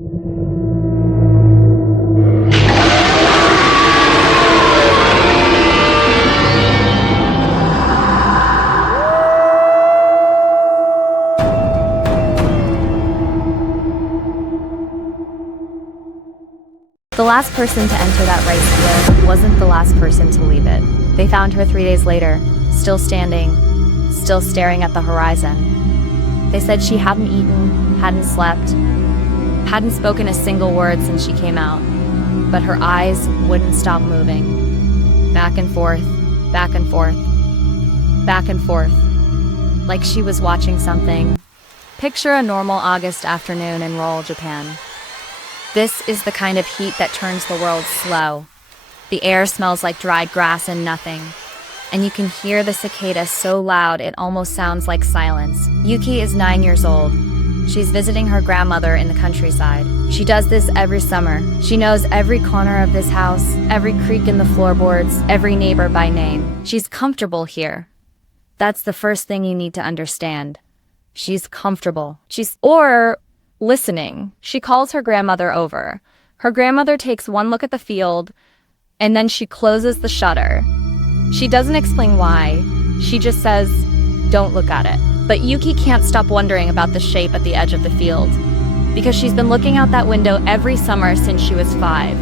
The last person to enter that rice field wasn't the last person to leave it. They found her 3 days later, still standing, still staring at the horizon. They said she hadn't eaten, hadn't slept, hadn't spoken a single word since she came out, but her eyes wouldn't stop moving. Back and forth, back and forth, back and forth, like she was watching something. Picture a normal August afternoon in rural Japan. This is the kind of heat that turns the world slow. The air smells like dried grass and nothing. And you can hear the cicada so loud it almost sounds like silence. Yuki is 9 years old. She's visiting her grandmother in the countryside. She does this every summer. She knows every corner of this house, every creak in the floorboards, every neighbor by name. She's comfortable here. That's the first thing you need to understand. She's comfortable. Listening. She calls her grandmother over. Her grandmother takes one look at the field, and then she closes the shutter. She doesn't explain why. She just says, "Don't look at it." But Yuki can't stop wondering about the shape at the edge of the field, because she's been looking out that window every summer since she was 5,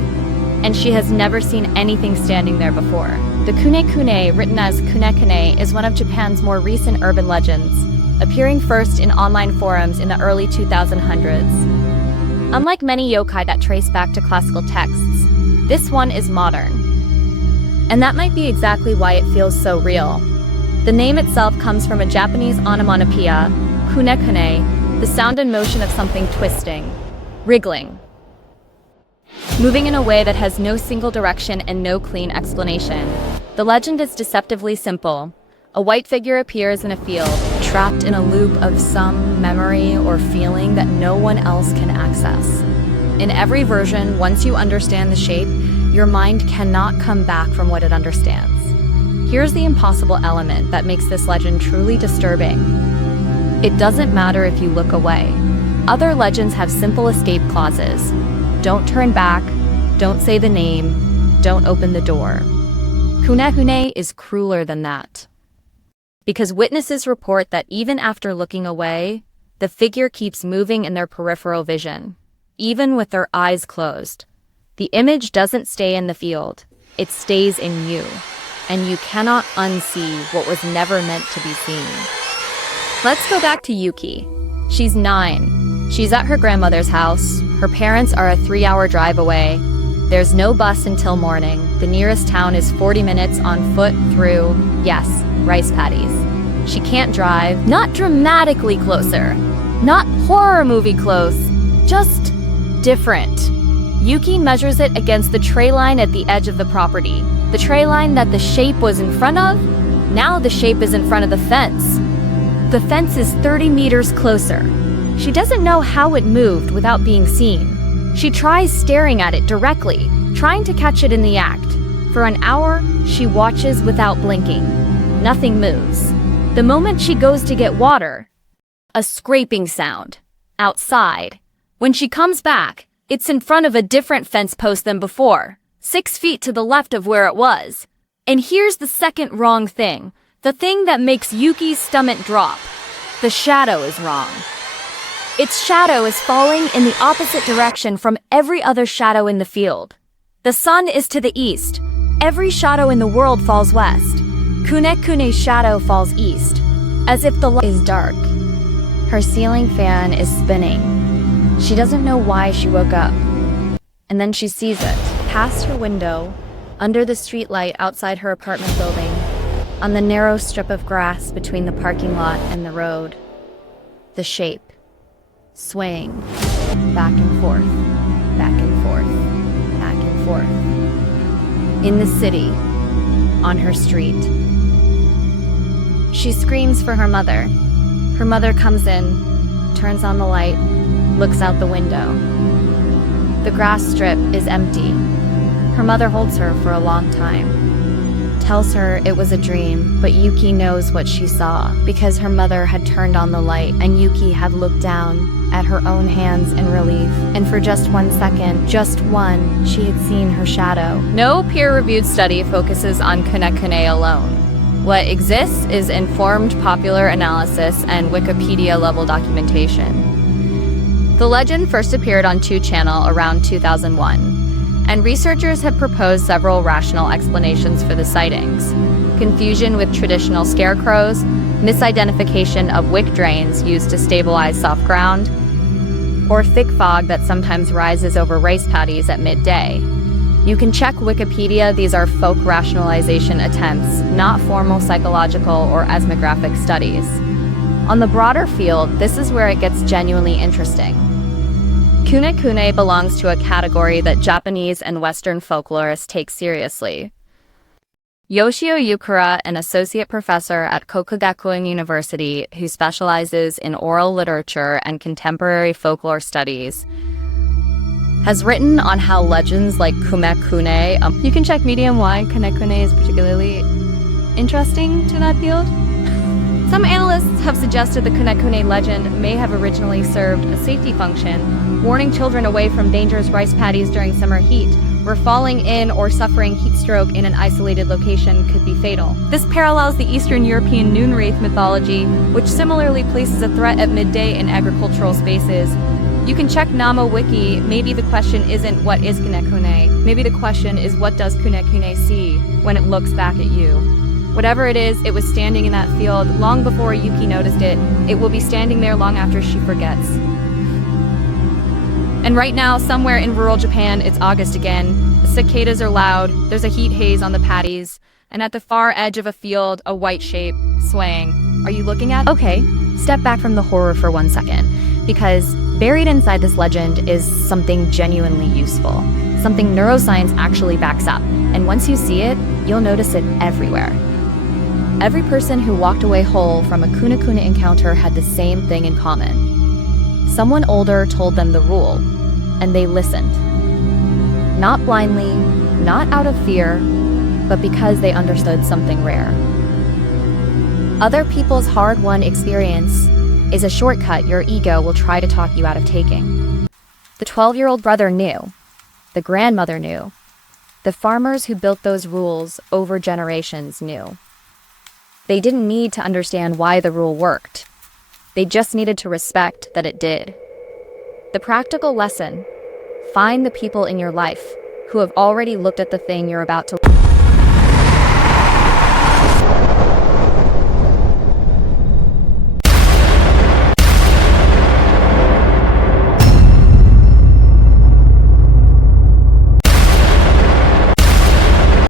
and she has never seen anything standing there before. The kune-kune, written as kune-kune, is one of Japan's more recent urban legends, appearing first in online forums in the early 2000s. Unlike many yokai that trace back to classical texts, this one is modern. And that might be exactly why it feels so real. The name itself comes from a Japanese onomatopoeia, kune-kune, the sound and motion of something twisting, wriggling, moving in a way that has no single direction and no clean explanation. The legend is deceptively simple. A white figure appears in a field, trapped in a loop of some memory or feeling that no one else can access. In every version, once you understand the shape, your mind cannot come back from what it understands. Here's the impossible element that makes this legend truly disturbing. It doesn't matter if you look away. Other legends have simple escape clauses. Don't turn back, don't say the name, don't open the door. Kune-kune is crueler than that. Because witnesses report that even after looking away, the figure keeps moving in their peripheral vision, even with their eyes closed. The image doesn't stay in the field, it stays in you, and you cannot unsee what was never meant to be seen. Let's go back to Yuki. She's 9. She's at her grandmother's house. Her parents are a 3-hour drive away. There's no bus until morning. The nearest town is 40 minutes on foot through, yes, rice paddies. She can't drive, not dramatically closer, not horror movie close, just different. Yuki measures it against the tray line at the edge of the property. The tray line that the shape was in front of, now the shape is in front of the fence. The fence is 30 meters closer. She doesn't know how it moved without being seen. She tries staring at it directly, trying to catch it in the act. For an hour, she watches without blinking. Nothing moves. The moment she goes to get water, a scraping sound. Outside. When she comes back, it's in front of a different fence post than before, 6 feet to the left of where it was. And here's the second wrong thing. The thing that makes Yuki's stomach drop. The shadow is wrong. Its shadow is falling in the opposite direction from every other shadow in the field. The sun is to the east. Every shadow in the world falls west. Kune-kune's shadow falls east, as if the light is dark. Her ceiling fan is spinning. She doesn't know why she woke up. And then she sees it, past her window, under the streetlight outside her apartment building, on the narrow strip of grass between the parking lot and the road. The shape, swaying, back and forth, back and forth, back and forth. In the city, on her street. She screams for her mother. Her mother comes in, turns on the light, looks out the window. The grass strip is empty. Her mother holds her for a long time, tells her it was a dream, but Yuki knows what she saw because her mother had turned on the light and Yuki had looked down at her own hands in relief. And for for just 1 second, just one, she had seen her shadow. No peer-reviewed study focuses on kunekune alone. What exists is informed popular analysis and Wikipedia-level documentation. The legend first appeared on 2 Channel around 2001, and researchers have proposed several rational explanations for the sightings. Confusion with traditional scarecrows, misidentification of wick drains used to stabilize soft ground, or thick fog that sometimes rises over rice paddies at midday. You can check Wikipedia. These are folk rationalization attempts, not formal psychological or ethnographic studies. On the broader field, this is where it gets genuinely interesting. Kunekune belongs to a category that Japanese and Western folklorists take seriously. Yoshio Yukura, an associate professor at Kokugakuen University who specializes in oral literature and contemporary folklore studies, has written on how legends like Kumekune, you can check Medium why Kunekune is particularly interesting to that field. Some analysts have suggested the Kunekune legend may have originally served a safety function, warning children away from dangerous rice paddies during summer heat, where falling in or suffering heat stroke in an isolated location could be fatal. This parallels the Eastern European noon wraith mythology, which similarly places a threat at midday in agricultural spaces. You can check Nama Wiki. Maybe the question isn't what is Kunekune, maybe the question is what does Kunekune see when it looks back at you. Whatever it is, it was standing in that field long before Yuki noticed it. It will be standing there long after she forgets. And right now, somewhere in rural Japan, it's August again. The cicadas are loud, there's a heat haze on the paddies, and at the far edge of a field, a white shape, swaying. Are you looking at? Okay, step back from the horror for 1 second, because buried inside this legend is something genuinely useful, something neuroscience actually backs up, and once you see it, you'll notice it everywhere. Every person who walked away whole from a Kunekune encounter had the same thing in common. Someone older told them the rule, and they listened. Not blindly, not out of fear, but because they understood something rare. Other people's hard-won experience is a shortcut your ego will try to talk you out of taking. The 12-year-old brother knew. The grandmother knew. The farmers who built those rules over generations knew. They didn't need to understand why the rule worked. They just needed to respect that it did. The practical lesson: find the people in your life who have already looked at the thing you're about to